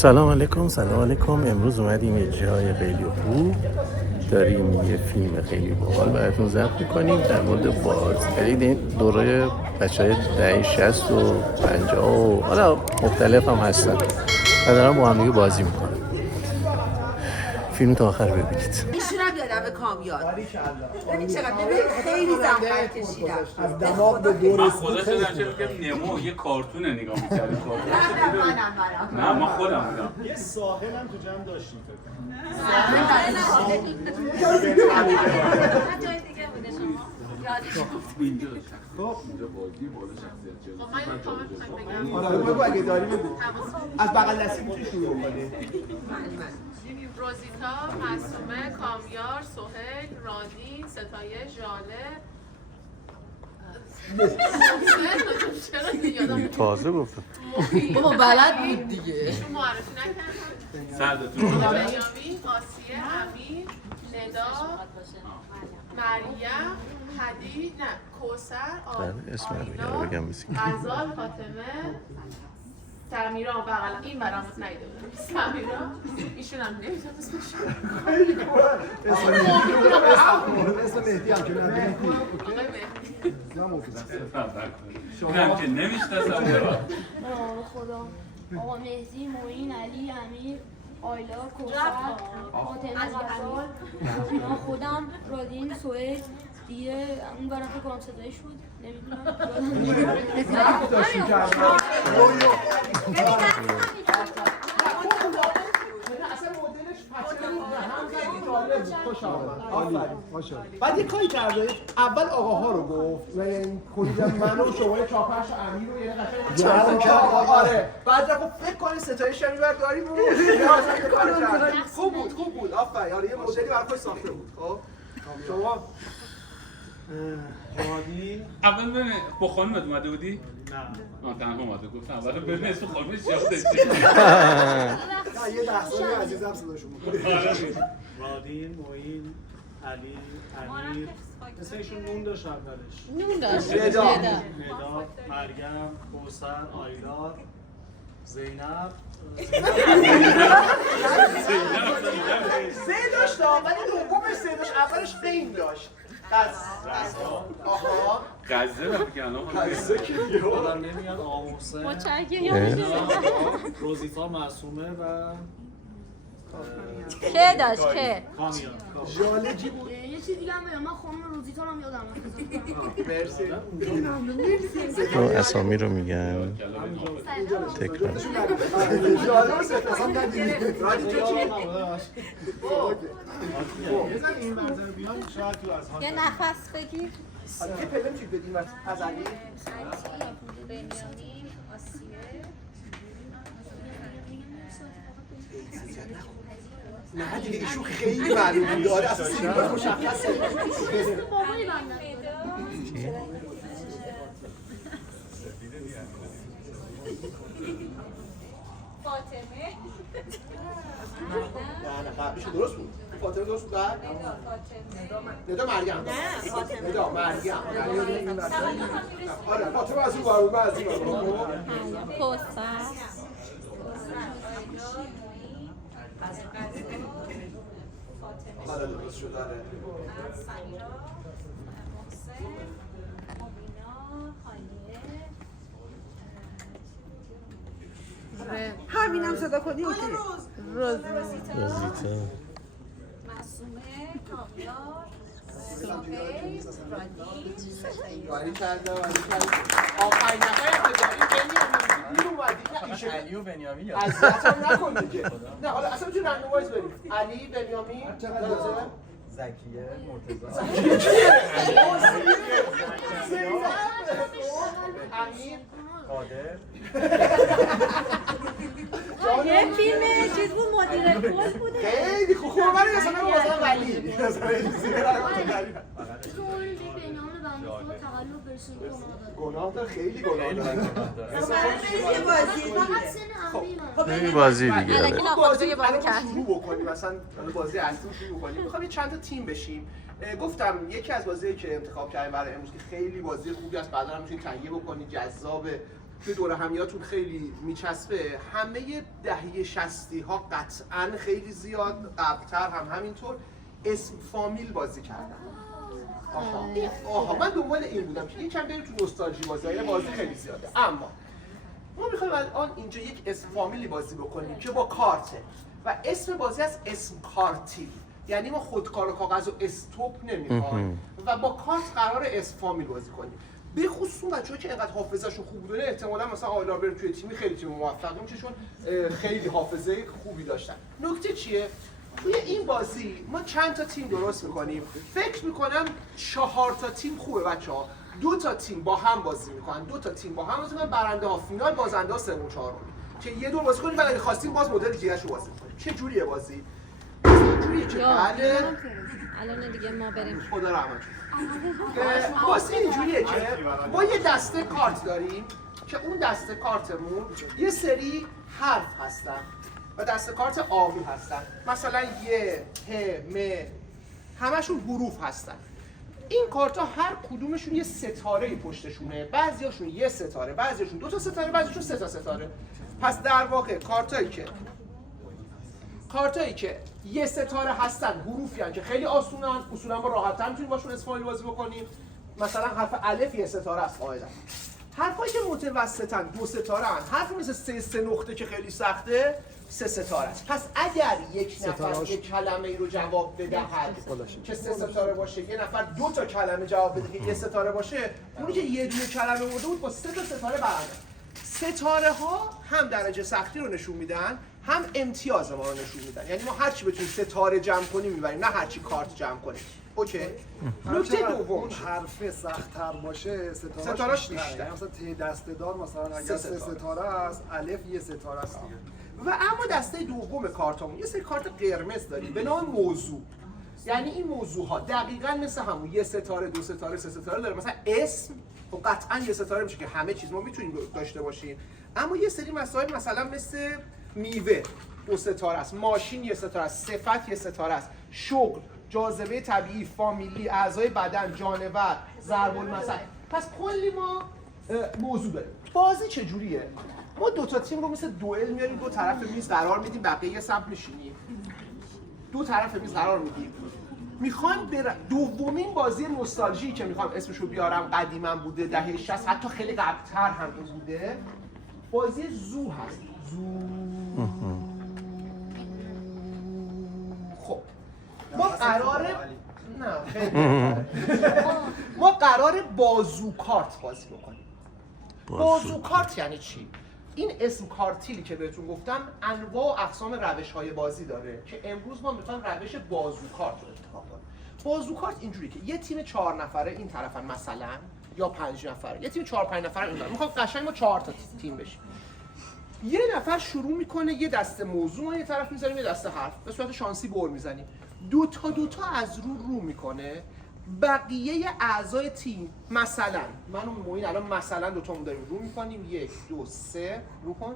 سلام علیکم. امروز اومدیم یه جای خیلی خوب، داریم یه فیلم خیلی باحال براتون ضبط میکنیم در مورد خیلی دوره بچهای دهه 60 و 50 و حالا مختلف هم هستن و دارم با هم دیگه بازی میکنم. فیلم تا آخر ببینید. ایشونم یادم کامیار. ببین چقدر خیلی زحمت کشیدم. از دماغ به دور من خدا شدم چه بگم نمو یه کارتونه نگاه می‌کردم. نه من خودم بودم. یه ساحل هم تو جمع داشتیم فکر کنم. جای دیگه بوده شما. اینجا اینجا بازی بالا شخصیت آره بگو اگه داری بگو. از بغل دستی میتونی شروع کنی. روزیتا، معصومه، کامیار، سهیل، رانی، ستایه، ژاله. تازه گفتم. بابا بلد بود دیگه. ایشون معرفی نکردن. سردتون بنیامین، آسیه، امیر، ندا، مریم، هدی، نه کوثر، بله اسم رو بگم بسید. غزال، فاطمه، سمیرا بغل این برام نیده بودم. سمیرا ایشون هم نمیدونم اسمش. خیلی خوبه. اسم مهدی هم که نداری. آقای مهدی. اینم که نمیشناسم برا خدا آقا مهدی، معین، علی، امیر، آیلا، کوثر، فاطمه، غزال، من خودم، رادین، سهیل دیگه اون برام فکر کنم صدایش بود نمیدونم داشتیم که خوش آمد. آفرین. بعد یه کاری کرده اول آقاها رو گفت و این کلی من و شما 4 5 امیر رو یه قشنگ کرد. آره بعد رفت فکر کنی ستای شمی برداری بود. خوب بود آفرین. آره یه مدلی برای خودش ساخته بود. خب شما جوادی اول ببین با خانومت اومده بودی؟ نه تنها اومده گفتم اول ببین اسم خانومش چی بوده. نه یه دستانی عزیزم صداشون می‌کنه. رادین، معین، علی، امیر اسمشون نون داشت اولش نون داشت. ندا، مریم، کوثر، آیلا، زینب سه داشت ولی دومش سه داشت اولش قیم داشت. آها غزه رو که الان قصه که بیو آدم نمیاد آقا محسن روزیتا، معصومه و که داشت که کامیار جالجی بود. یه چیز دیگه هم بگم، من خانم روزیتا رو هم یادم مرسی. اسامی رو میگن تکرار. جالب سپس هم ندیدیم. بزن این منظر بیان شاید تو از ها یه نفس بگیر. یه پلم چی بدیم از علی؟ بنیامین، آسیه. نه دیگه ایشون خیلی معلوم داره اصلا سیگار مشخصه. بابایی بندن فاطمه. نه قبلیش درست بود. فاطمه درست بود بعد؟ ندا مریم. ندا مریم. آره فاطمه از اون بار بود من از این بار بود. کوثر آره درست شد آره. سمیرا، محسن، مبینا، خالیه. همینم صدا کنی روزیتا معصومه، کامیار، سهیل، رانی، ولی کردم آخرین نفر این اومدی نه علی و بنیامین اذیتم نکن دیگه. نه حالا اصلا میتونی رندوم وایز بریم. علی بنیامین زکیه مرتضی امیر قادر یه فیلم چیز بود مدیر کل بوده. خیلی خوب ولی مثلا مثلا ولی گناه داره خیلی گناه داره. این بازی دیگه الکی داره. ناخواسته یه بازی الان کردیم. شروع بکنیم مثلا بازی اصلی شروع کنیم. می‌خوام یه چند تا تیم بشیم. گفتم یکی از بازیایی که انتخاب کردیم برای امروز که خیلی بازی خوبی است، بعدا هم می‌تونید تهیه بکنید، جذابه. توی دوره همیاتون خیلی میچسبه، همه دهه 60 ها قطعا خیلی زیاد، قبلتر هم همینطور اسم فامیل بازی کردن. آها من دنبال این بودم که یکم بریم تو نوستالژی بازی خیلی زیاده. اما ما میخوایم الان اینجا یک اسم فامیلی بازی بکنیم که با کارته و اسم بازی از اسم کارتی، یعنی ما خودکار و کاغذ و استوپ نمیخوایم و با کارت قرار اسم فامیل بازی کنیم. به خصوص اون بچه‌ها که اینقدر حافظه‌شون خوب بوده، احتمالاً مثلا آیلا بر توی تیمی خیلی تیم موفقی میشه چون خیلی حافظه خوبی داشتن. نکته چیه؟ توی این بازی ما چند تا تیم درست میکنیم. فکر میکنم 4 تا تیم خوبه بچه‌ها. 2 تا تیم با هم بازی میکنن، 2 تا تیم با هم بازی میکنن، برنده ها فینال، بازنده ها سوم چهارمی. که یه دور بازی کنیم و اگه خواستیم باز مدل دیگه‌شو بازی کنیم. چه جوریه بازی؟ جوریه که بله الان دیگه ما بریم. خدا رحمتش کنه. واسه اینجوریه که ما یه دسته کارت داریم که اون دسته کارتمون یه سری حرف هستن و دسته کارت آبی هستن، مثلا ی، ه، م، همشون حروف هستن. این کارت ها هر کدومشون یه ستاره پشتشونه، بعضیاشون یه ستاره، بعضیاشون 2 تا ستاره، بعضیاشون 3 تا ستاره. پس در واقع کارتایی که یه ستاره هستن حروفی هستن که خیلی آسونن، اصولا ما راحت‌تر میتونیم باشون اسم فامیل بازی بکنیم. مثلا حرف الف یه ستاره است قاعدتا. حرفایی که متوسطن 2 ستاره ان، حرف مثل 3 نقطه که خیلی سخته 3 ستاره است. پس اگر یک نفر یک کلمه ای رو جواب بدهد که 3 ستاره باشه، یه نفر 2 تا کلمه جواب بده که 1 ستاره باشه، اونی که یه دونه کلمه برده بود با 3 تا ستاره برنده. ستاره ها هم درجه سختی رو نشون میدن، هم امتیاز ما رو نشون میدن. یعنی ما هر چی بتونیم ستاره جمع کنیم میبریم، نه هر چی کارت جمع کنیم. اوکی. نکته دوم، حرف سخت‌تر باشه ستاره‌اش بیشتر. مثلا ته دسته‌دار مثلا اگر 3 ستاره است، الف یه ستاره است دیگه. و اما دسته دوم کارتامون یه سری کارت قرمز داریم به نام موضوع. یعنی این موضوع ها دقیقاً مثل همون 1 ستاره، 2 ستاره، 3 ستاره داره. مثلا اسم و قطعاً 1 ستاره میشه که همه چیز ما میتونیم داشته باشیم. اما یه سری مسائل مثلا مثل میوه 2 ستاره است، ماشین 1 ستاره است، صفت 1 ستاره است، شغل، جاذبه طبیعی، فامیلی، اعضای بدن، جانور، ضرب المثل. پس کلی ما موضوع داریم. بازی چجوریه؟ ما 2 تا تیم رو مثل دوئل میاریم 2 طرف میز قرار میدیم، بقیه یه سمت میشینیم. 2 طرف میز قرار میدیم. میخوایم دومین بازی نوستالژی که میخوام اسمشو بیارم، قدیما بوده، دهه 60 حتی خیلی قبل‌تر هم بوده، بازی زو هست. خب ما قراره ما قراره بازو کارت بازی بکنیم. بازو کارت یعنی چی؟ این اسم کارتیلی که بهتون گفتم انواع و اقسام روش‌های بازی داره که امروز ما میخوایم روش بازو کارت رو انتخاب کنیم. بازو کارت اینجوری که یه تیم 4 نفره این طرفن مثلا، یا 5 نفره، یه تیم 4-5 نفره این طرف. میخوام قشنگ ما 4 تا تیم بشیم. یه نفر شروع میکنه یه دسته موضوع یه طرف میذاریم، یه دسته حرف، به صورت شانسی بر میزنیم. 2 تا از رو میکنه. بقیه اعضای تیم مثلا من و معین الان مثلا 2 تامون داریم رو میکنیم، 1 2 3 رو کن.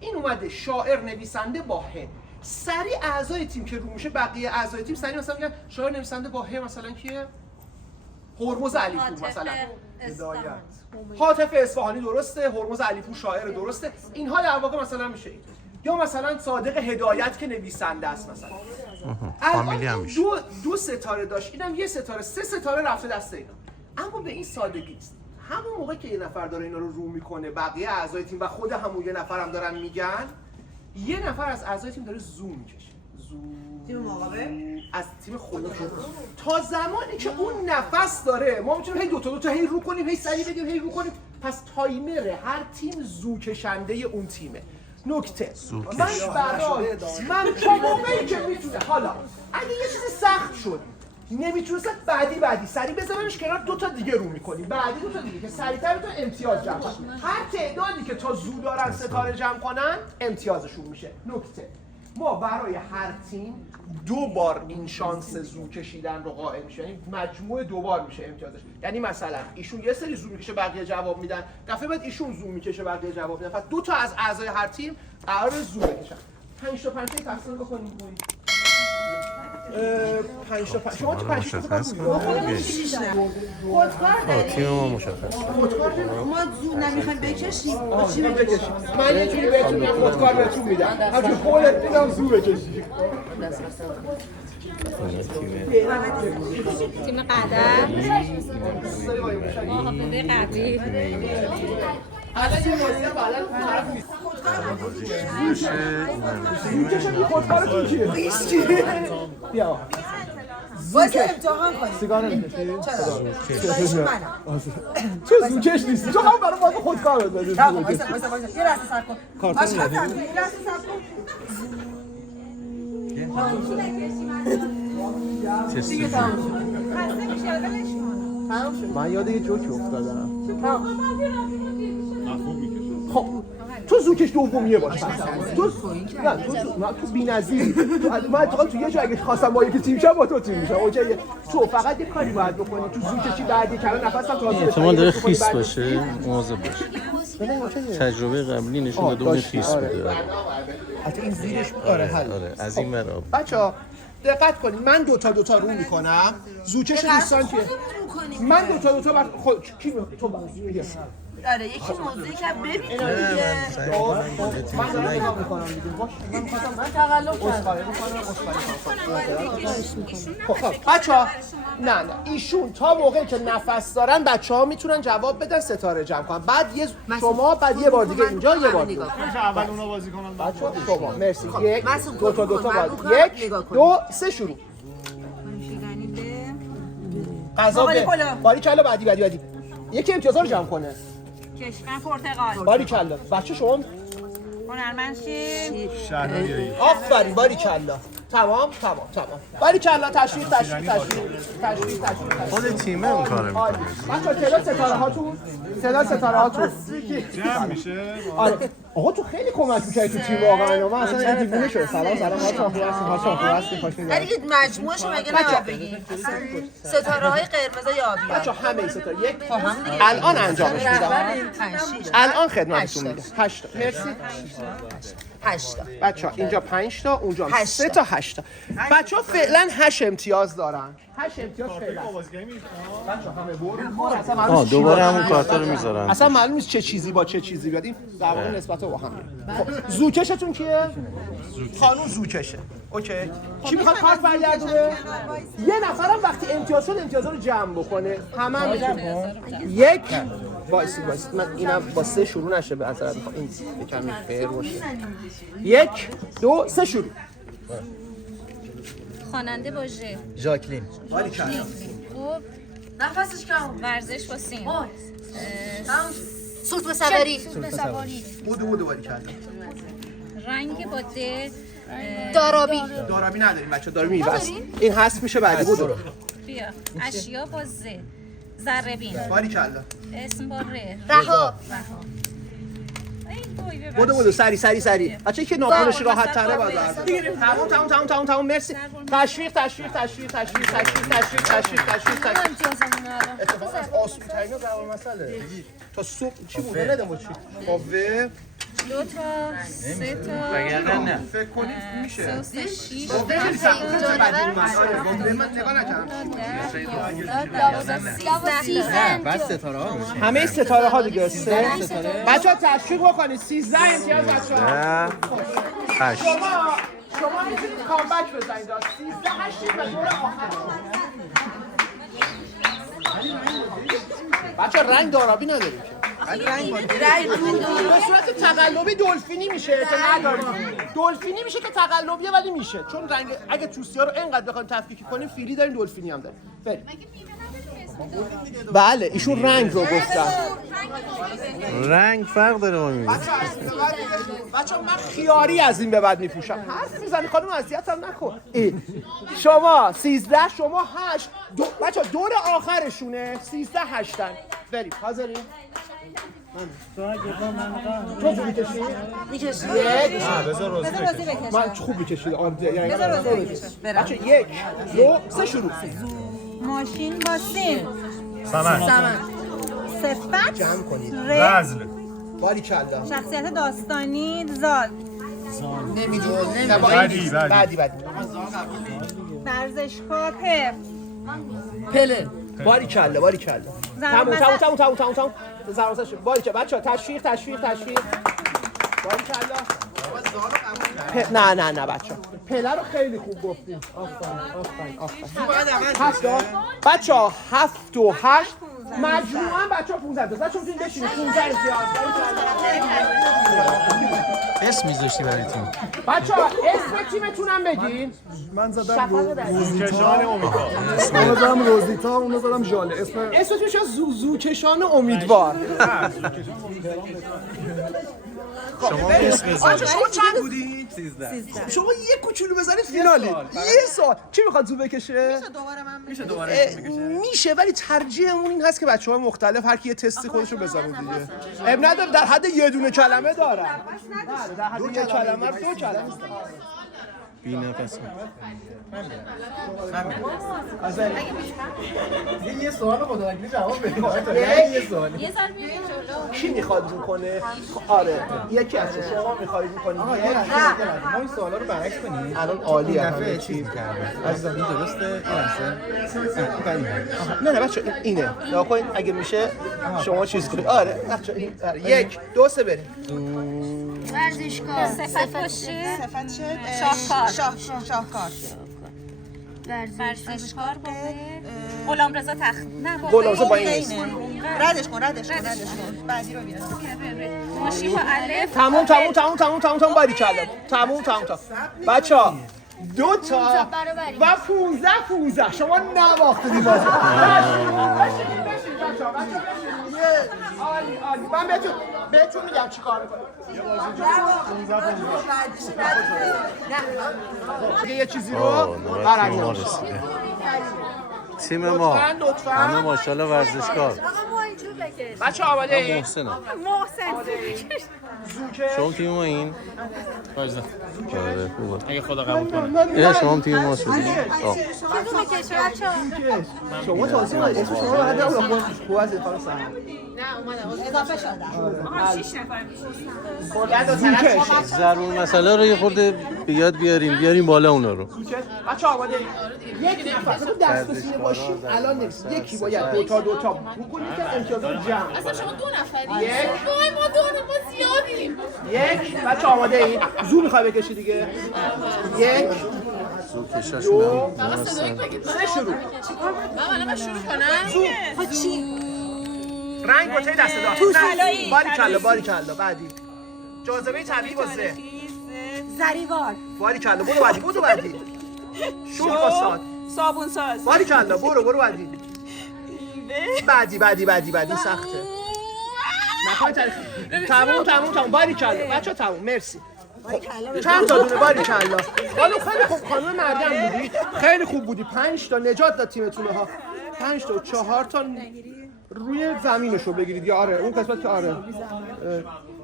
این اومده شاعر نویسنده با ه. سریع اعضای تیم که رو میشه، بقیه اعضای تیم سریع مثلا میگن شاعر نویسنده با ه مثلا کیه؟ هرمز علیپور مثلا. هدایت. حاطف اصفهانی درسته، هرمز علیپور شاعر درسته. اینها در واقع مثلا میشه این. یا مثلا صادق هدایت که نویسنده است مثلا. فامیلی هم میشه. 2 ستاره داشت، اینم 1 ستاره، 3 ستاره رفته دست اینا. اما به این سادگی است. همون موقع که یه نفر داره اینا رو میکنه، بقیه اعضای تیم و خود همون یه نفر هم دارن میگن، یه نفر از اعضای تیم داره زوم میکشه. تیم مقابل از تیم خودشون تا زمانی که اون نفس داره ما میتونیم هی 2 تا هی رو کنیم، هی سریع بگیم، هی رو کنیم. پس تایمر هر تیم زو کشنده اون تیمه. نکته من تا موقعی که میتونه، حالا اگه یه چیزی سخت شد نمیتونست بعدی سریع بزنمش کنار، 2 تا دیگه رو میکنیم، بعدی 2 تا دیگه که سریعتر بتونن امتیاز جمع کنن. هر تعدادی که تا زو دارن ستاره جمع کنن امتیازشون میشه. نکته ما برای هر تیم 2 بار این شانس زو کشیدن رو قائل میشه، یعنی مجموع 2 بار میشه امتیازش. یعنی مثلا ایشون یه سری زو میکشه بقیه جواب میدن، دفعه بعد ایشون زو میکشه بقیه جواب میدن. پس 2 تا از اعضای هر تیم قرار زو بکشن. 5 تا 5 تا تقسیم بکنیم. 5 تا شما تو 5 تا مشخص کار کنید. خودکار داریم. تیم ما مشخص. ما زود نمیخوایم بکشیم. چی بکشیم؟ من یه جوری بهتون میگم خودکار بهتون میدم. همچون خودت میدم زور بکشی. تیم قدر محافظه قبلی الان یه بازی هم الان طرف نیست. زوکش خودکارتون کیه؟ بیا. واسه امتحان کنیم. سیگار نمی‌کشی؟ چرا؟ منم. چه زوکش نیستی؟ تو هم برای بازی خودکار بزنی. وایسا. یه لحظه صبر کن. کارتون مشهد نداری؟ هم. یه لحظه صبر کن. دیگه تمام شد. من یاد یه جوکی افتادم. خب تو زوکش دومیه باش. تو بی‌نظیری. من اتفاقا تو یه جا اگه خواستم با یکی تیم شم با تو تیم میشم. اوکیه. تو فقط یه کاری باید بکنی. تو زوکشی بعد یک کلمه نفسم تازه بشه. احتمال داره خیس باشه، مواظب باش. تجربه قبلی نشون داده اون خیس بوده. حتی این زیرش آره حل. آره از این ور آب. بچه‌ها دقت کنید من دوتا رو میکنم. زوکش دوستان که من دوتا بعد خود کی تو بازی آره یکی موضوعی که ببینیم دیگه. من دارم نگاه میکنم دیگه. باش من می‌خواستم من تقلب کردم. خب بچه‌ها نه ایشون تا موقعی که نفس دارن بچه‌ها میتونن جواب بدن ستاره جمع کنن. بعد یه شما بعد یه بار دیگه اینجا یه بار دیگه. اول اونا بازی کنن بچه‌ها شما مرسی. یک دو تا بعد یک دو سه شروع. قضا به باریکلا بعدی یکی امتیازا رو جمع کنه. کشمن پرتقال باریکلا بچه شما هنرمند شیم شهریاری آفرین باریکلا تمام باریکلا تشریف خود تیمه اون کاره میکنه. بچه‌ها تعداد ستاره هاتون جمع میشه آره آقا تو خیلی کمک می‌کردی تو تیم واقعا. من اصلا دیوونه شدم. سلام خوش ولی مجموعش مگه نباید بگیم ستاره‌های قرمز یا آبی بچه‌ها همه ستاره یک الان انجامش میدم. الان خدمتتون میدم 8 مرسی 8 بچه‌ها اینجا 5 تا اونجا 3 تا 8 تا بچه‌ها فعلا 8 امتیاز دارن 8 امتیاز فعلا بچه‌ها همه برو دوباره همون کارتا رو میذارن. اصلا معلوم نیست چه چیزی با چه چیزی بیاد. این در واقع نسبت با هم. خب زوکشتون کیه؟ خانم زوکشه. اوکی. کی میخواد کارت برگردونه؟ یه نفرم وقتی امتیاز شد امتیازا رو جمع بکنه. همه یک وایس من اینم با 3 شروع نشه به نظر میخوام این کمی فیر باشه. 1 2 3 شروع. خواننده با ژ ژاکلین باریکلا. خوب نفسش کم ورزش با سین سوت به سواری بودو باریکلا. رنگ با د دارابی نداریم بچه‌ها دارابی میبست. این هست میشه بعدی بودو. بیا اشیا با ز ذره بین باریکلا. اسم با ر رها بودو سری بچه که ناخنش راحت تره باید تمام مرسی. تشویق اتفاقا آسون ترین و قرار مسئله تا صبح چی بود ندم چی قوه 2 تا 3 تا فکر کنید میشه 6 همه ستاره ها دیگه بچه ها تشویق بکنید 13 امتیاز بچه ها 8 شما میتونید کامبک بزنید 13 8 و دور آخر بچه ها رنگ دارابی نداریم به صورت تقلبی دلفینی میشه که نداریم دلفینی میشه که تقلبیه ولی میشه چون رنگ اگه توسی‌ها رو اینقدر بخوایم تفکیک کنیم فیلی داریم دلفینی هم داریم بریم بله ایشون رنگ رو گفتن رنگ فرق داره با میبینی بچه من خیاری از این به بعد میپوشم حرف میزنی خانم اذیت هم نکن شما 13 شما 8 بچه دور آخرشونه 13 8 بریم حاضرین تو خوب میکشی؟ بذار روزی بکش من خوب میکشید بچه 1 2 3 شروع ماشین با سین سمن صفت جمع کنید رزل باریکلا شخصیت داستانی زال نمیدونم بعدی ورزشکار پله. باریکلا باریکلا. تموم. زربازه شد. باریکلا بچه‌ها تشویق. باریکلا. نه بچه‌ها. پله رو خیلی خوب گفتیم. آفرین. بچه‌ها 7 و 8 مجموعاً بچه‌ها 15 تا. چون بشینید 15 امتیاز. اسم میذاشتی برای تیم. بچه‌ها اسم تیمتونم بگین. من زدم روزیتا امیدوار. زدم روزیتا، اونو زدم ژاله. اسمش میشه زوکشان امیدوار. شما اسم بزنید. شما چند بودید؟ 13. شما یه کوچولو بزنید فینالی. یه سال. کی میخواد زو بکشه؟ میشه دوباره میشه ولی ترجیحمون این هست که بچه‌ها مختلف هر کی یه تستی خودشو بزنه دیگه. اب نداره در حد یه دونه کلمه دارن. در حد یه کلمه 2 کلمه. بی نفس. یه سوال خداوندی جواب بده. یه سوال. یه سال میریم جلو. کی میخواد رو کنه؟ آره یکی از شما میخواید رو کنید. ما این سوالا رو برعکس کنیم. الان عالیه. دفعه چیز کردم. عزیزم این درسته؟ نه بچه اینه. نگاه کنید اگه میشه شما چیز کنید. آره بچه 1 2 3 بریم. ورزشکار شاهکار ورزشکار با غلامرضا تخت نه با غلامرضا با این نیست. ردش کن بعدی رو بیار ماشی با الف تموم باریکلا. تموم بچه‌ها 2 تا و 15 شما نواختید بازی. بشین بچه‌ها عالی. من بهتون میگم چیکار می‌کنید. یه چیزی رو برام تیم ما همه ماشاءالله ورزشکار. بچه آماده این؟ محسن زوکه شما تیم ما این؟ عزیزم. آره خوبه. اگه خدا قبول کنه. یا شما هم تیم ما شدید؟ شما تازه اسم شما رو هده اون خوب از اتفاق سهم نه اومدم اضافه شدم آها 6 نفر زوکه ضرور مسئله رو یه خورده بیاد بیاریم بالا اونا رو. بچه آماده یک نفر تو دست بسینه باشیم الان نیست. یکی باید دو تا بکنید که امتیازات جمع. اصلا شما 2 نفری وای ما 2 ما زیادیم. یک بچه آماده این زو میخوای بکشی دیگه. یک زو کشاشون فقط صدایی بگید. شروع. من شروع کنم. رنگ با تای دست دار. باریکلا بعدی. جاذبه طبیعی با ز. زریوار باریکلا برو بعدی. شور فساد. صابون ساز باریکلا برو بعدی سخته. نخوای تموم باریکلا بچه‌ها تموم مرسی. چند تا دونه باریکلا. خانم خیلی خوب خانم مریم بودی. خیلی خوب بودی. 5 تا نجات داد تیمتون ها. 5 تا 4 تا روی زمینشو بگیرید یا آره اون قسمت که آره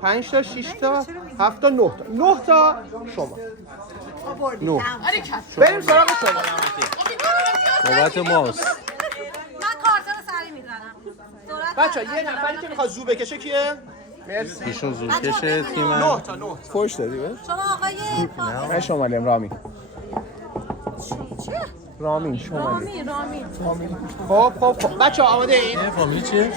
5 تا 6 تا 7 تا 9 تا شما 9 بریم سراغ شما نوبت ماست. من کارت رو سری میزنم بچه‌ها یه نفری که میخواد زو بکشه کیه؟ مرسی ایشون زود کشه تیم 9 تا فوش دادی بهش؟ شما آقای من شمالیم رامین خب بچه‌ها آماده این؟ فامیلی چیه؟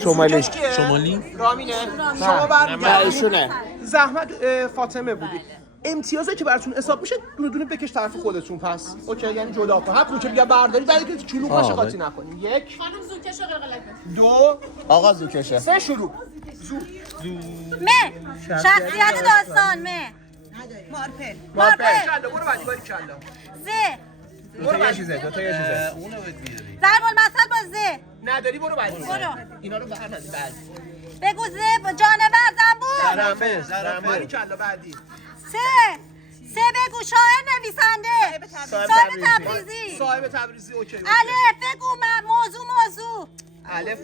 شمالی رامینه شما برمیگردید زحمت فاطمه بودی امتیازی که براتون حساب میشه دونه بکش طرف خودتون پس اوکی یعنی جدا کن هر که بیا برداری برای که چلوغ باشه قاطی نکنیم 1 خانم زوکش رو قلقلک بده 2 آقا زوکشه. 3 شروع شخصیت داستان مارپل برو بعدی باریکلا دو تا یه چیزه اونو بهت بیاری. ضرب المثل با ز نداری برو بعدی برو اینا رو برداری بعدی بگو ز جانور زنبور زرنبه باریکلا بعدی سه بگو شاعر نویسنده صاحب تبریزی اوکی الف بگو موضوع الف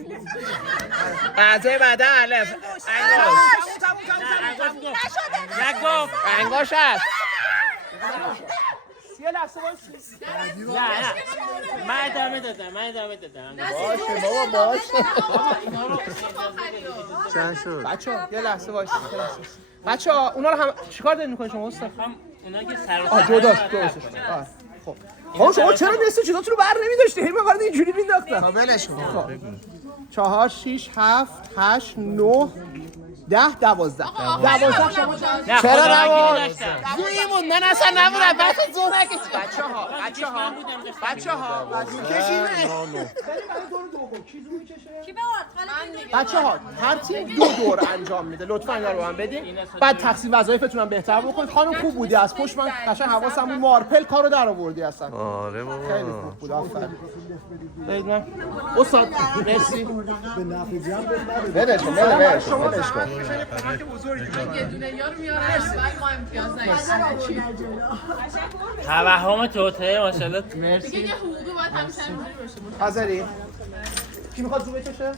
بعد الف انگاش هست یه لحظه وایسی نه من ادامه دادم باشه چند شد؟ بچه‌ها یه لحظه وایسی بچه‌ها اونا رو هم چیکار دارین می‌کنین شما استاد اونا که سر جداش خب شما چرا نصف چیزاتون رو بر نمی‌داشتی؟ هی من برات اینجوری مینداختم. ولش کن. 4 6 7 8 9 10 12 شما چرا نبود؟ زویی بود من اصلا نبودم بحث زور نکشید بچه‌ها بچه‌ها هر تیم 2 دور انجام میده لطفاً اینا رو من بدین بعد تقسیم وظایفتون هم بهتر بکنید خانم خوب بودی از پشت من قشنگ حواسم بود مارپل کارو در آوردی اصلا آره بابا خیلی خوب بود آفرین ببینم استاد مرسی به نفع جمع ولش کن یه دونه یارو میارم بعد ما امتیاز نگیریم توهم توته ماشاءالله دیگه یه حقوقی باید همیشه همینجوری باشه حاضری کی میخواد زو بکشه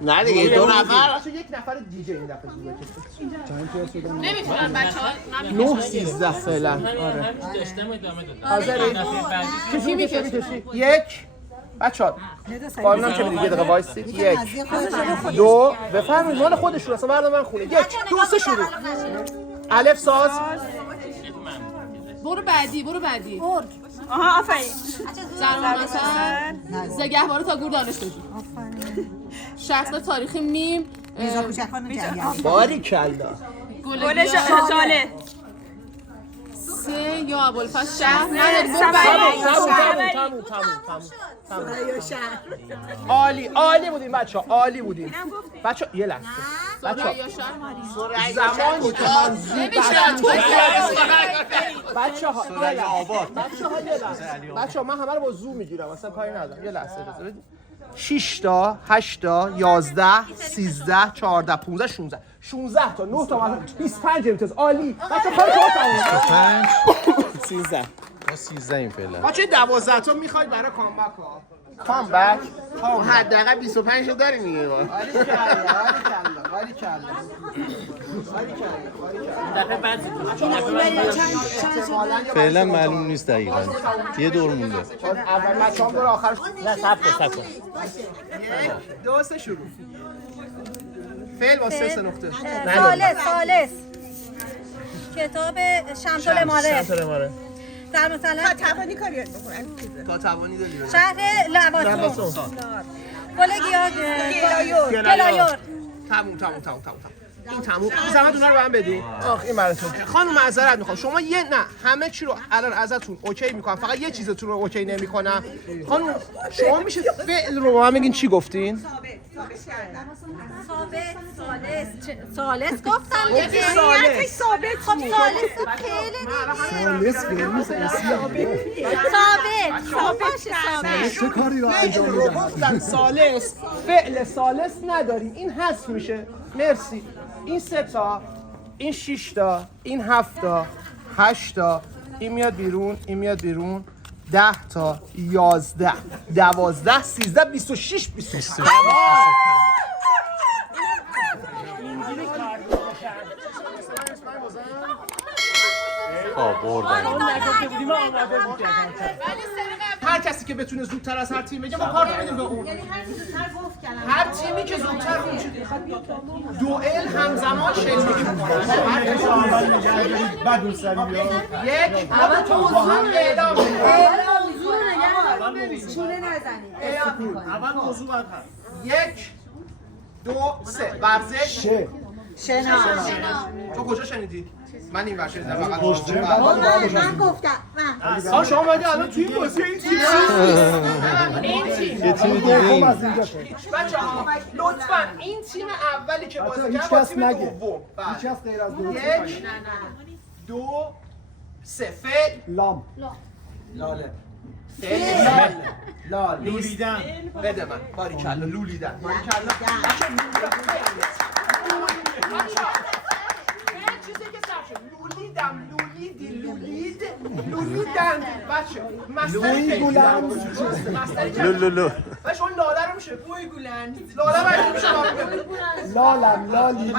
نه دیگه 2 نفر یک نفر دیگه این دفعه زو بکشه نمیتونن بچه‌ها 9 13 فعلا آره همین داشتم ادامه دادم حاضری کی میکشی یک بچه‌ها قانونم چه میگه دقیقه وایسید 1 2 بفرمایید مال خودشون اصلا بعد من خونه 1 2 3 شروع الف ساز برو بعدی آها آفرین. زرمان مثلا زگهواره تا گور دانش بجو شخص تاریخی میم میزا کوچکان جنگل. باریکلا گل شاله. 3 یا ابوالفضل شهر نداری عالی بودیم بچه‌ها عالی بودیم بچه‌ها یه لحظه بچه‌ها زمانی که من زود بچه‌ها من همه رو با زوم میگیرم اصلا کاری ندارم یه لحظه اجازه بدید 6 تا 8 تا 11 13 14 15 16 تا 9 تا 25 امتیاز عالی بچه‌ها کار شما تموم 13 ما 13 این فعلا بچه 12 تا میخواید برای کامبک حداقل 25 تا داریم دیگه ولی کلا دفعه بعد فعلا معلوم نیست دقیقاً یه دور مونده اول بچه‌ها برو آخرش نه صبر کن 1 2 3 شروع فعل با 3 نقطه ثالث کتاب شمس الاماره در مثلا تا توانی داری شهر لواسون گل گلایور تموم این تموم زحمت اونا رو به من بدین این براتون خانم معذرت میخوام شما نه همه چی رو الان ازتون اوکی میکنم فقط یه چیزتون رو اوکی نمیکنم خانم شما میشه فعل رو به من بگین چی گفتین ثالث گفتم دیگه ثابت خب ثابت چه کاری رو انجام رو گفتن ثالث فعل ثالث نداریم این حذف میشه مرسی این 3 تا این 6 تا این 7 تا 8 تا این میاد بیرون 10 تا 11 12 13 26 27 بردن هر کسی که بتونه زودتر از هر تیم بگه ما کارت میدیم به اون هر تیمی که زودتر دوئل همزمان شلیک میکنه بعد اون سری بیا یک با هم اعلام اول موضوع بعد هست 1 2 3 ورزش شنا تو کجا شنیدی؟ من این ورشه دیدم فقط من گفتم شما اومدی الان توی بازی این تیم یه تیم دیگه این بچه‌ها لطفاً این تیم اولی که بازی کرد با تیم دوم هیچ کس غیر از دو 1 2 3 فعل لام لاله لولیدن بده من باریکلا لولیدن باریکلا لولیدن بچه مستری لولولو بچه اون لاله رو میشه بوی گولند لاله باید میشه لالم لالی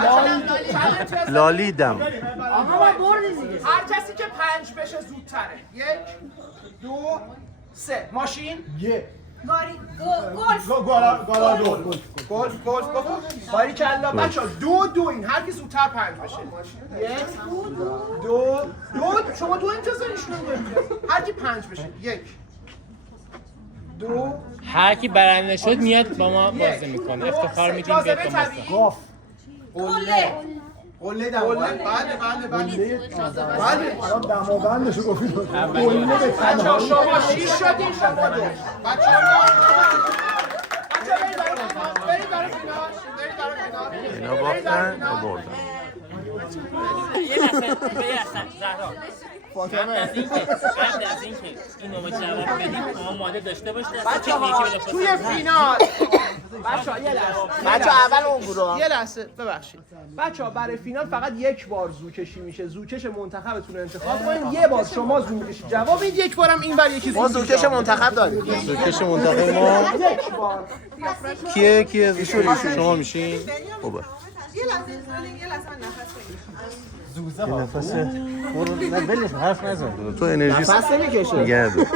لالیدم هر کسی که 5 بشه زودتره 1 2 3 ماشین گلف باریکلا بچه ها 2 این هر کی زودتر 5 بشه 1 2 شما 2 امتیاز ایشون هم 2 امتیاز. هر کی 5 بشه. 1 2 هر کی برنده شد میاد با ما بازی میکنه. افتخار میدیم بیاد با ما. قاف. قله دماوند. بله. الان دماوندشو گفتید. بچه‌ها شما 6 شدین شما 2. بچه‌ها برید برای فینال. اینا باختن و بردن. یه لحظه زهرا قبل از اینکه اینو جواب بدیم آماده داشته باش. بچه‌ها توی فینال بچه‌ها یه لحظه اول اون گروه یه لحظه ببخشید بچه‌ها برای فینال فقط 1 بار زوکشی میشه. زوکش منتخبتون رو انتخاب کنید. یه بار شما زو میکشید جواب میدید، 1 بارم این بر یکی زو. ما زوکش منتخب داریم. زوکش منتخب ما 1 بار کیه شما میشین؟ خوبه. یه لحظه من نفس یه نفس برو نه ولش حرف نزن. تو انرژی نفس نمیکشه. نگرد. 1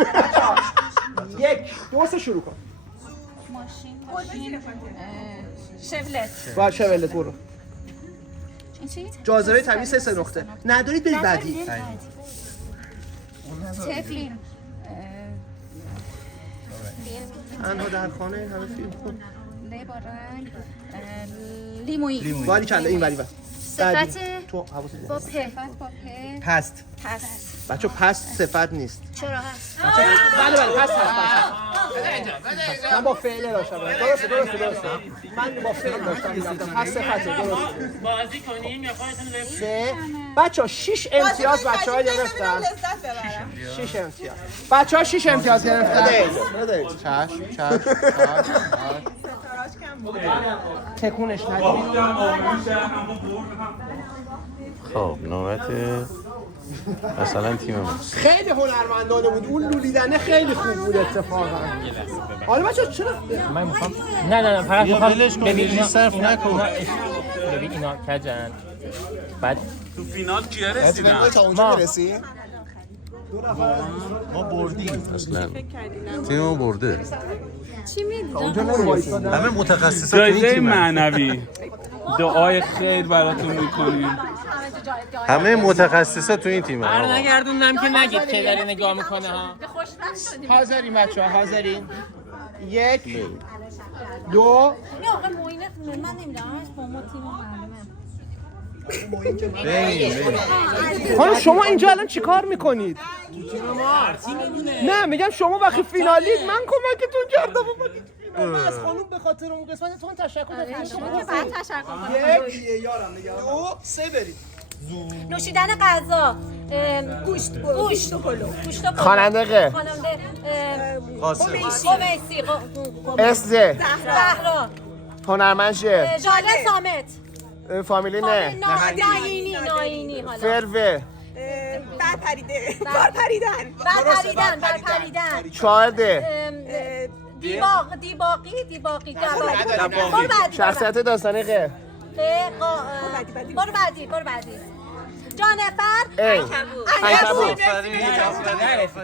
2 3 شروع کن. ماشین شولت باشه شولت برو. این چی؟ جاذبه طبیعی 3 نقطه. ندارید برید بعدی. تفلین تنها در خانه همه فیلم کن. لیبارنگ لیمویی باریکلا این وری صفت تو حواست با با پست. بچه پست صفت نیست. چرا هست؟ بله پست هست. من با فعل داشتم. درسته. من با فعل داشتم میگفتم پست صفته. درسته. بازی کنیم یا خودتون ببینید. 3 بچه‌ها 6 امتیاز بچه‌ها گرفتن. 6 امتیاز. بچه‌ها 6 امتیاز گرفتن. چشم. تکونش ندید. خب نوبت مثلا تیم ما خیلی هنرمندانه بود. اون لولیدنه خیلی خوب بود اتفاقا. حالا بچه‌ها چرا من میخوام نه فقط میخوام ببین صرف نکن. ببین اینا کجن. بعد تو فینال کیا رسیدن؟ ما بردیم اصلا. تیم برده. چی میدید؟ همه متخصصا تو این جایزه تیم معنوی دعای خیر براتون میکنیم. همه متخصصا تو این تیم. برنگردوندم که نگید که داری نگاه میکنه ها. حاضرین بچه‌ها حاضرین 1 2 نه آقا موینه من نمیدونم با ما تیم معلومه. خانم شما اینجا الان چیکار میکنید؟ نه میگم شما وقتی فینالید من کمکتون کردم. من از خانم به خاطر اون قسمتتون تشکر کنم. شما که بعد تشکر کنم. 1 2 3 برید. نوشیدن غذا گوشت خواننده قمیسی اسزه زهرا هنرمند ژاله سامت فامیلی نه ناینی حالا فروه برپریدن شاهده دیباقی شخصیت داستانی برو بعدی جانفر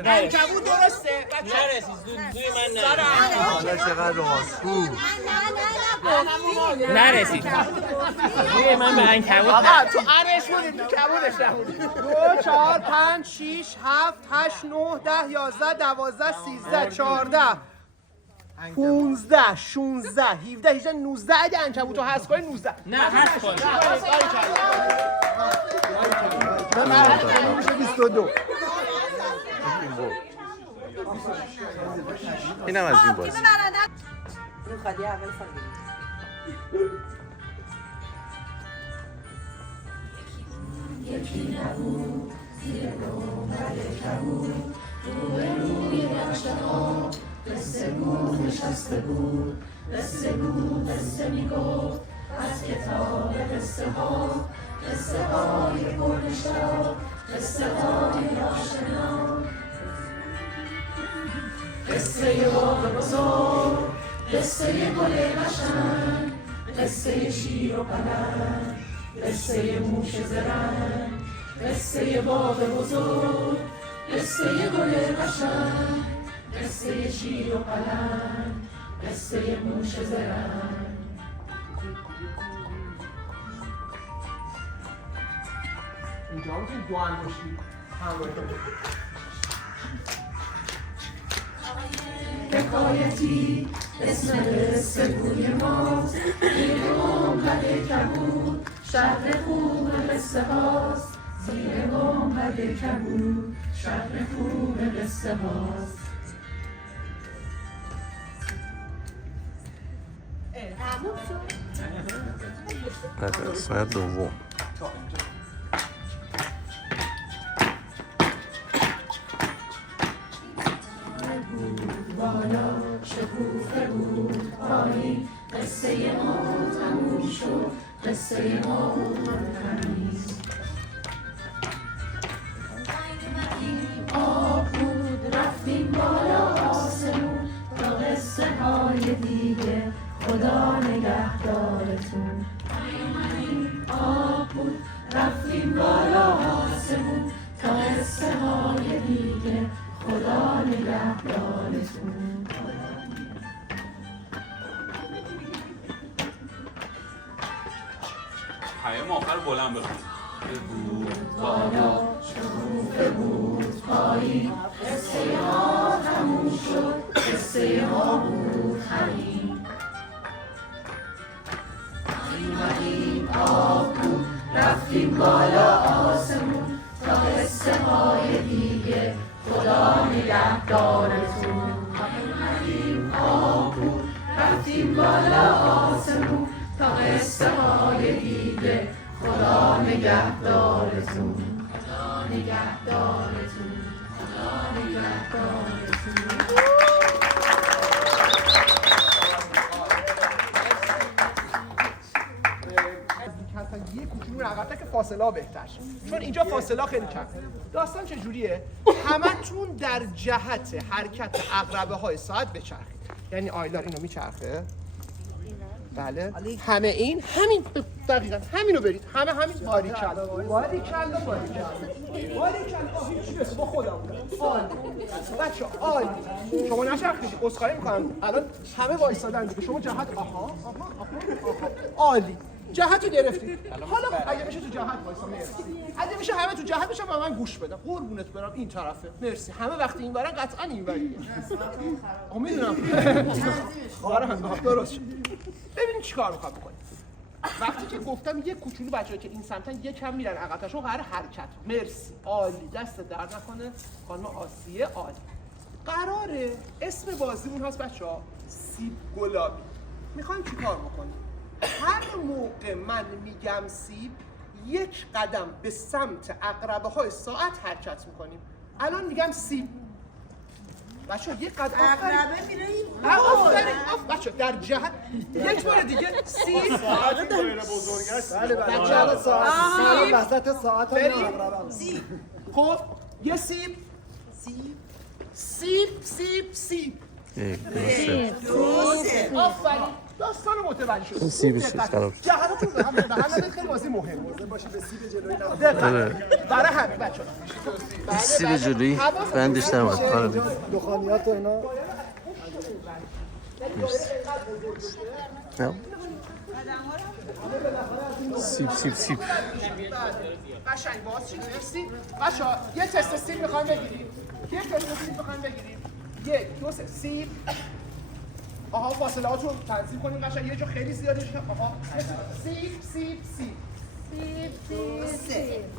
عنکبوت درسته حالا چقدر راستگو. نرسید. من به عنکبوت آقا تو ارش بودید کبودش نبودید. 2 4 5 6 7 8 9 10 11 12 13 14 15 16 17 18 19 اگه عنکبوتو حذف کنید 19 نه حذف کن. من میشه 22 اینم از این بازی. خالی اول یکی نبود زیر گوهر کبود روی دشت ها قصه بود نشسته بود قصه میگفت از کتاب قصه ها قصه های پرنشا قصه های آشنا قصه باغ بزرگ قصه گل قشنگ قصه شیر و پلنگ قصه موش زرنگ قصه باغ بزرگ قصه گل قشنگ قصه شیر و پلنگ قصه موش زرنگ. اینجا هم که دو انگشتی حکایتی اسم قصه گوی ماست زیر گنبد کبود شهر خوب قصه هاست زیر گنبد کبود شهر خوب قصه هاست. قسمت دوم بالا شکوفه بود پایین قصه ما تموم شد قصه ما بود تمیز. آب بود رفتیم بالا آسمون تا قصه های دیگه خدا نگهدارتون. آب بود رفتیم بالا آسمون تا قصه های دیگه خدا نگهدارتون. پیام آخر بلند بخون. بالا شکوفه بود پایین قصه ما تموم شد قصه ما بود همین. اومدیم آب بود رفتیم بالا آسمون تا قصه های دیگه خدا نگهدارتون. اومدیم آب بود رفتیم بالا آسمون تا قصه های دیگه خدا نگهدارتون. خدا نگهدارتون. خدا نگهدارتون. یه کوچولو عقب‌تر که فاصله ها بهتر شه. چون اینجا فاصله خیلی کمه. داستان چجوریه؟ همتون در جهت حرکت عقربه های ساعت بچرخید. یعنی آیلار اینو میچرخه. بله. همه این همین دقیقاً همینو برید. همین باریکلا. باریکلا. هیچ با خودم. عالی. بچه‌ها عالی. شما نچرخید. عذرخواهی می‌کنم. الان همه وایسادن دیگه. شما جهت آها. عالی. جهت رو گرفتید. حالا اگه میشه تو جهت وایسا مرسی. اگه میشه همه تو جهت بشن و من گوش بدم. قربونت برم این طرفه. مرسی. همه وقتی این برن قطعا این وریه. میدونم. درست شد. ببینید چیکار می‌خوام بکنیم. وقتی که گفتم یه کوچولو بچه‌ها که این سمتن یکم میرن عقب‌تاشون قرار حرکت. مرسی. عالی. دست درد نکنه. خانم آسیه عالی. قراره اسم بازیمون هست بچه‌ها سیب گلابی. می‌خوایم چیکار بکنیم؟ هر موقع من میگم سیب یک قدم به سمت عقربه های ساعت حرکت میکنیم. الان میگم سیب بچه یک قدم عقربه میره این بچه در جهت یک بار دیگه سیب بله بله ساعت وسط ساعت هم سیب. خب یه سیب درسته. آفرین داستان متوجه شد. سیب خراب شد. جهتتون به هم خیلی بازی مهمه. باشه به سیب جلوی برای همه بچه‌ها. سیب جلویی بندش نماد. آره. دخانیات و اینا. سیب. قشنگ باز شد. مرسی. بچه‌ها یه تست سیب می‌خوایم بگیریم. یک، دو، سه. سیب. آها فاصله‌هاتون تنظیم کنیم قشنگ یه جا خیلی زیادش آها سیب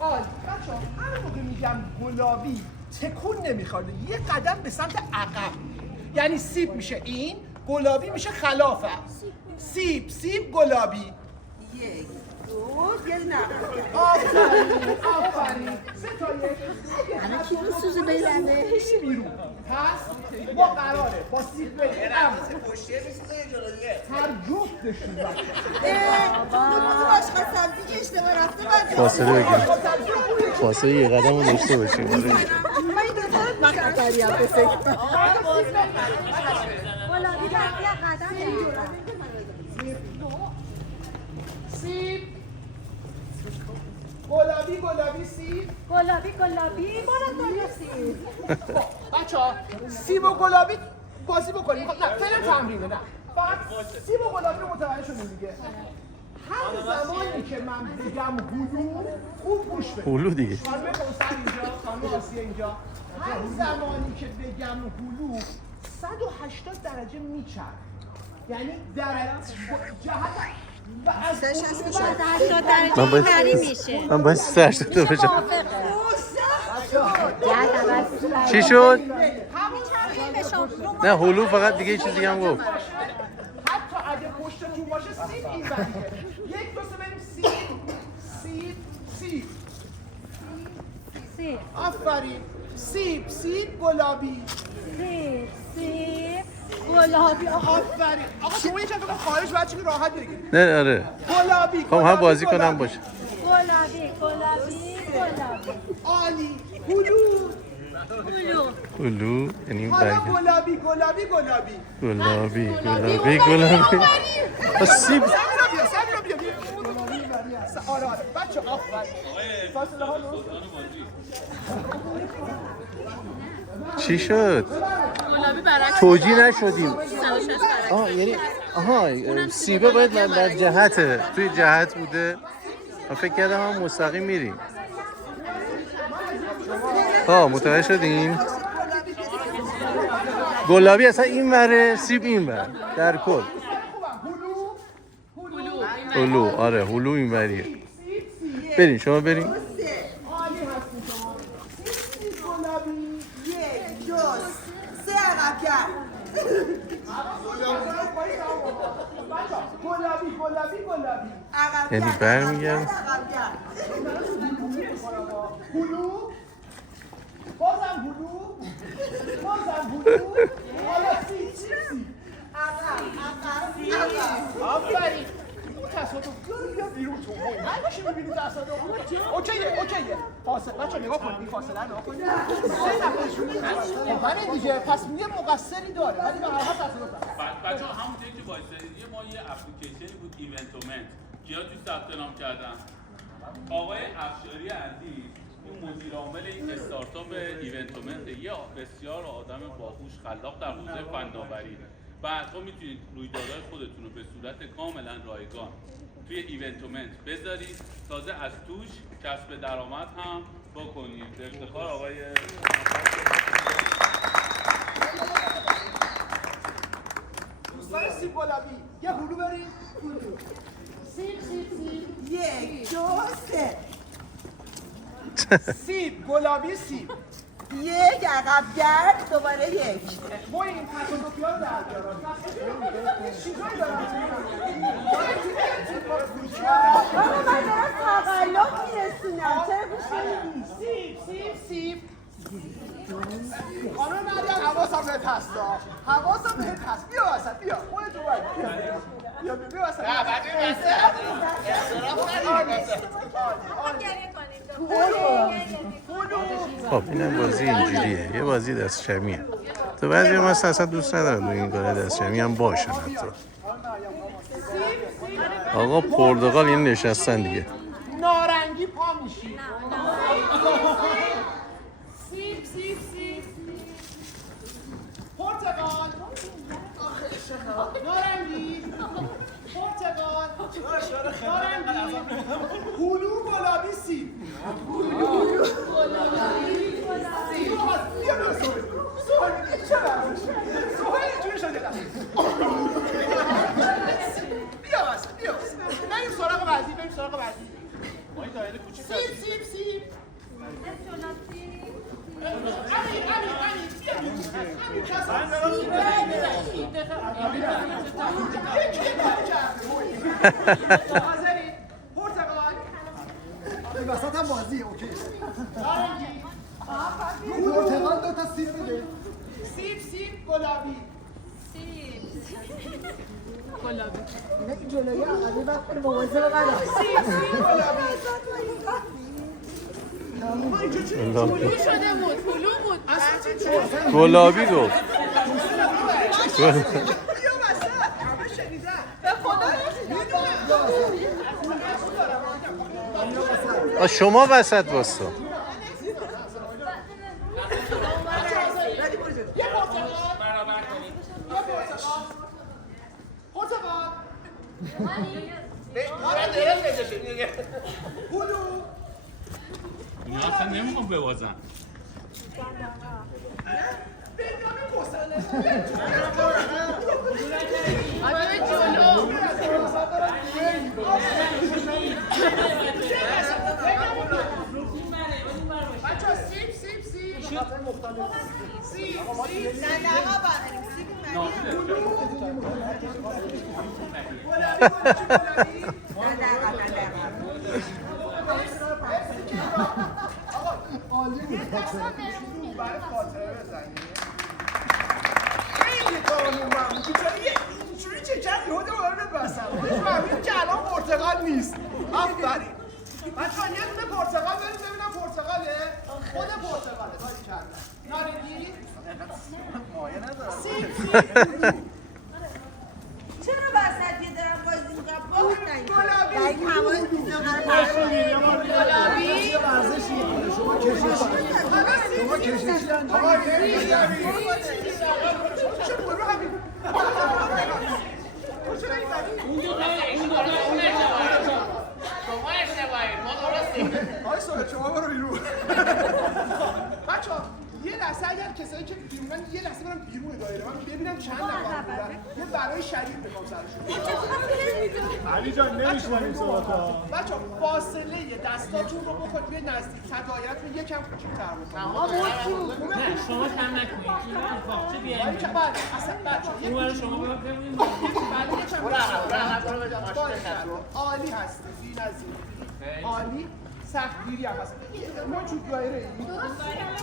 عالی. بچه‌ها هر موقع میگم گلابی تکون نمیخواد یه قدم به سمت عقب یعنی سیب میشه این گلابی میشه خلافه سیب گلابی یک دو یه نه آفرین سه تا یک همه چی رو سوزه بزنه بیرون پس ما قراره با سیب بگیرم هر جفتشون آشقا سبزی که اشتباه رفته باید فاصله بگیریم فاصله یه قدم رو داشته باشیم من این دوتا رو میکنم فریم به فکر گلابی رفت یه قدم سیب گلابی سیب گلابی بالا سیب بچه‌ها سیب و گلابی بازی بکنیم نه فعلا تمرینه نه فقط سیب و گلابی رو متوجه شدیم دیگه هر زمانی که من بگم هلو خوب گوش بدید. هلو دیگه. خانم کوثر اینجا، خانم آسیه اینجا. هر زمانی که بگم هلو 180 درجه میچرخه. یعنی در جهت و از من باید 180 درجه بشم. چی شد؟ نه هلو فقط دیگه چیزی هم گفت. حتی اگه پشتتون باشه سیب این بریده. یک دو سه بریم سیب. آفرین. سیب گلابی. گلابی. آفرین. آقا شما یکم بگم خارج بچه که راحت بگید. نه آره. گلابی. خب هم بازی کنم باشه. گلابی. عالی. هلو یعنی حالا برگرد. گلابی. سیب. سمیرا بیا. آره بچه آفرین. فاصله ها چی شد؟ توجیه نشدیم. یعنی سیبه باید بر جهته. توی جهت بوده. من فکر کردم هم مستقیم میریم. متوجه شدین؟ گلابی اصلا این وره، سیب این ور. در کل. هلو. آره هلو این وریه. بریم شما بریم. یعنی برمیگرد. هلو. بازم هلو. حالا سیب. آفرین. تصادف بیا بیرون تو. من باشه میبینی تصادف. اوکیه. فاصله بچه نگاه کنید. فاصله نگاه کنید. من دیگه پس یه مقصری داره. ولی به هر حال تصادف. بچه همونطوری که وایسادید ما یه اپلیکیشنی بود ایونتومنت. کیا تو ثبت نام کردن؟ آقای افشاری عزیز اون مدیر عامل این استارتاپ ایونتومنت یه بسیار آدم باهوش خلاق در حوزه فناوری. بعدها میتونید رویدادهای خودتون رو به صورت کاملا رایگان توی ایونتومنت بذارید، تازه از توش کسب درآمد هم بکنید. به افتخار آقای دوستان سیب گلابی یه هلو بریم. سیب. 1 2 3. سیب گلابی. یک عقب گرد دوباره یک. ما این تصادفی ها در بیارم. چیزایی دارم. من دارم تقلب میرسونم. چرا گوش نمیدی؟ سیب. خانم مریم حواسم بهت هست. بیا وسط. بیا. خودتون باید. بیا وسط. نه بعد این خب اینم بازی اینجوریه. یه بازی دست جمعیه. تو بعضی هم اصلا دوست ندارم این کار دست جمعی هم باشن حتی. آقا پرتغال این نشستن دیگه. نارنگی پا میشی. سیب. پرتغال. نارنگی. پرتغال. نارنگی. هلو گلابی سیب. بیا. بریم سراغ بعدی. ما این دایره کوچیک سیب. پرتغال. وسط هم بازیه. اوکی. نارنگی. پرتغال 2 تا سیب بده. سیب گلابی. این جلوی آقایی وقت کنه مواظب من سیب گلابی. هلو شده بود. گلابی گفت. شما وسط واسه. پرتغال. بشه دیگه. هلو اینا اصلا نمیخوام ببازن. بنیامین گسله. آدم جلو. بچه‌ها سیب. خیلی قانون ممنون اینجوری چه کرد یهو دوباره بسم فهمید که الان پرتقال نیست. آفرین بچه‌ها یه دونه پرتقال بریم ببینم پرتقاله. خود پرتقاله باری کردن. نارنگی مایه ندارم. چرا وسط یه درم بازی می‌کنم؟ گلابی شما کشیدن آقا شما برو بیرون. بچه‌ها یه لحظه اگر کسایی که بیرونن یه لحظه برم بیرون دایره من ببینم چند نفر بودن. یه برای شریف می‌خوام سرشون. علی جان نمی‌شنویم صحبت‌ها. بچه‌ها فاصله دستاتون رو بخورید به نزدیک تداعیتون یکم کوچیک‌تر بکنید. نه شما کم نکنید. این باغچه بیاین. اصلا بچه‌ها اون شما ببینید. عالی هستی بی‌نظیر. عالی سختگیری هم هست. ما چوب دایره ایم.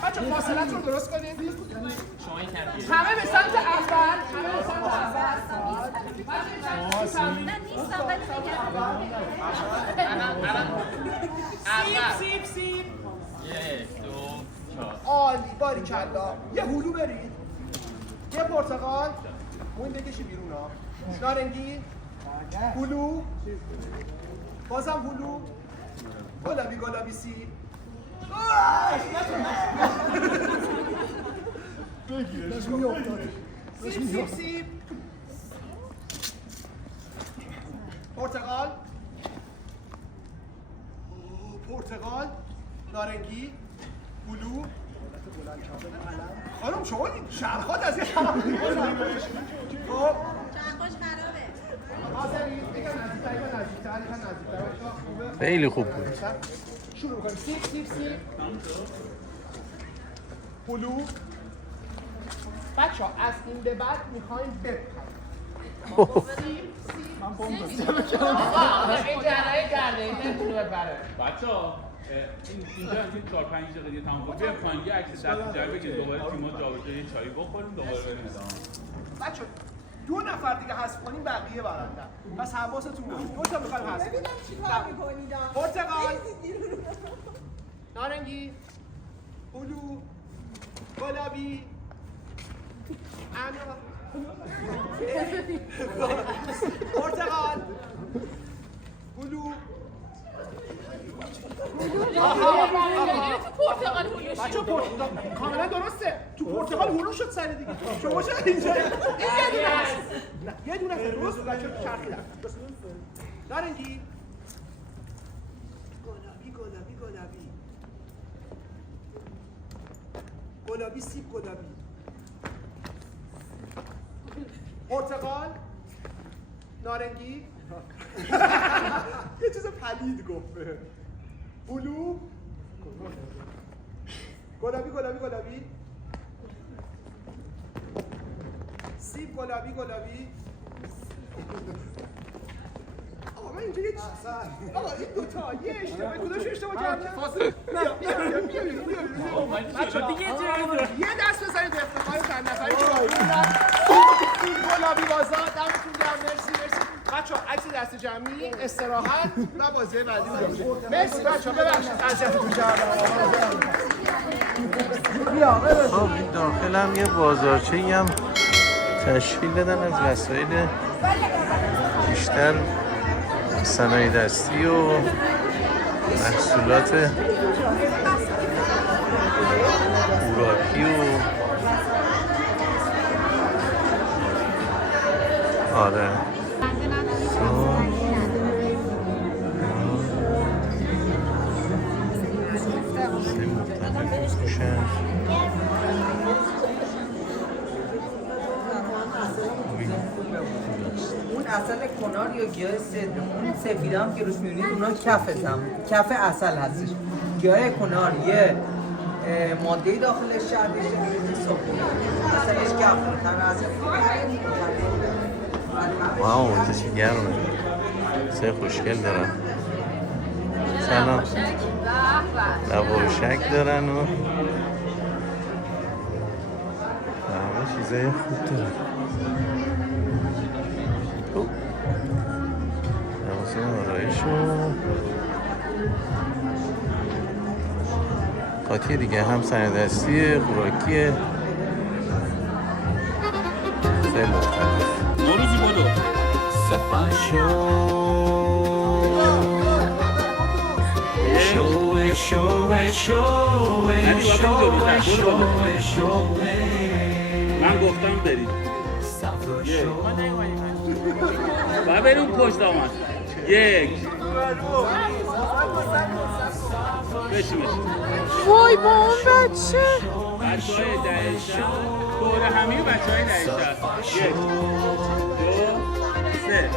بچه فاصلت رو درست کنید. شما این کردید. همه به سمت اول. سیب. 1 2 4 عالی باریکلا. یه هلو برید. یه پرتقال. اون بکشی بیرون ها. نارنگی. هلو. بازم هلو. گلابی سیب. سیب. پرتقال. نارنگی. بلو. خانم شما این شرخات از یه خراب خب چرخاش خرابه. خیلی خوب بود. شروع کنیم. سیب. هلو. بچه ها از این به بعد میخوایم بپریم. بچه ها اینجا این 4-5 دقیقه دیگه تمام کنیم. بیایم یه عکس دست جمع بگیریم دوباره تیم‌ها جابجا یه چایی بخوریم دوباره بریم ادامه. بچه 2 نفر دیگه حذف کنیم بقیه برندن. پس حواستون باشه. 2 تا میخوایم حذف کنیم. ببینم چیکار می‌کنید. پرتقال. نارنگی. هلو. گلابی. پرتقال. هلو. بچه کاملا درسته. تو پرتقال هلو شد سر دیگه. شما چرا اینجا یه دونه درست بچه چرخیدن. نارنگی. گلابی سیب گلابی. پرتقال. نارنگی. یه چیز پلید گفته. بلو. گلابی. سیب گلابی. آقا من اینجا آقا این دوتا یه اشتباه کدومش اشتباه کردم؟ فاصله بیا یه دست بزنید افتخار چند نفری که گلابی بازا دمتون گرم. مرسی بچه‌ها عکس دست جمعی استراحت و بازی بعدی رو مرسی بچه‌ها ببخشید اذیتتون کردم. خب این داخل هم یه بازارچه‌ای هم تشکیل دادن از وسایل بیشتر صنایع دستی و محصولات خوراکی و آره اصل کنار یا گیاه سدر. اون سفیده هم که روش میبینید اونا کف اصل هستش. گیاه کنار یه ماده‌ای داخلش شرطش می‌بینید صبحونه. اصلش گفت‌تر اصل. واو اینجا چه گرمه. سه خوشگل دارن. سلام. لواشک دارن و همه چیزای خوب دارن. لباس آرایش و قاطی دیگه هم صندستی خوراکیه خیلی مختلف. نوروزی بدو من گفتم برید و بریم پشت آمد 1 بشیم وای با اون بچه بچه های دهشه دور همه بچه های دهشه 1 2 3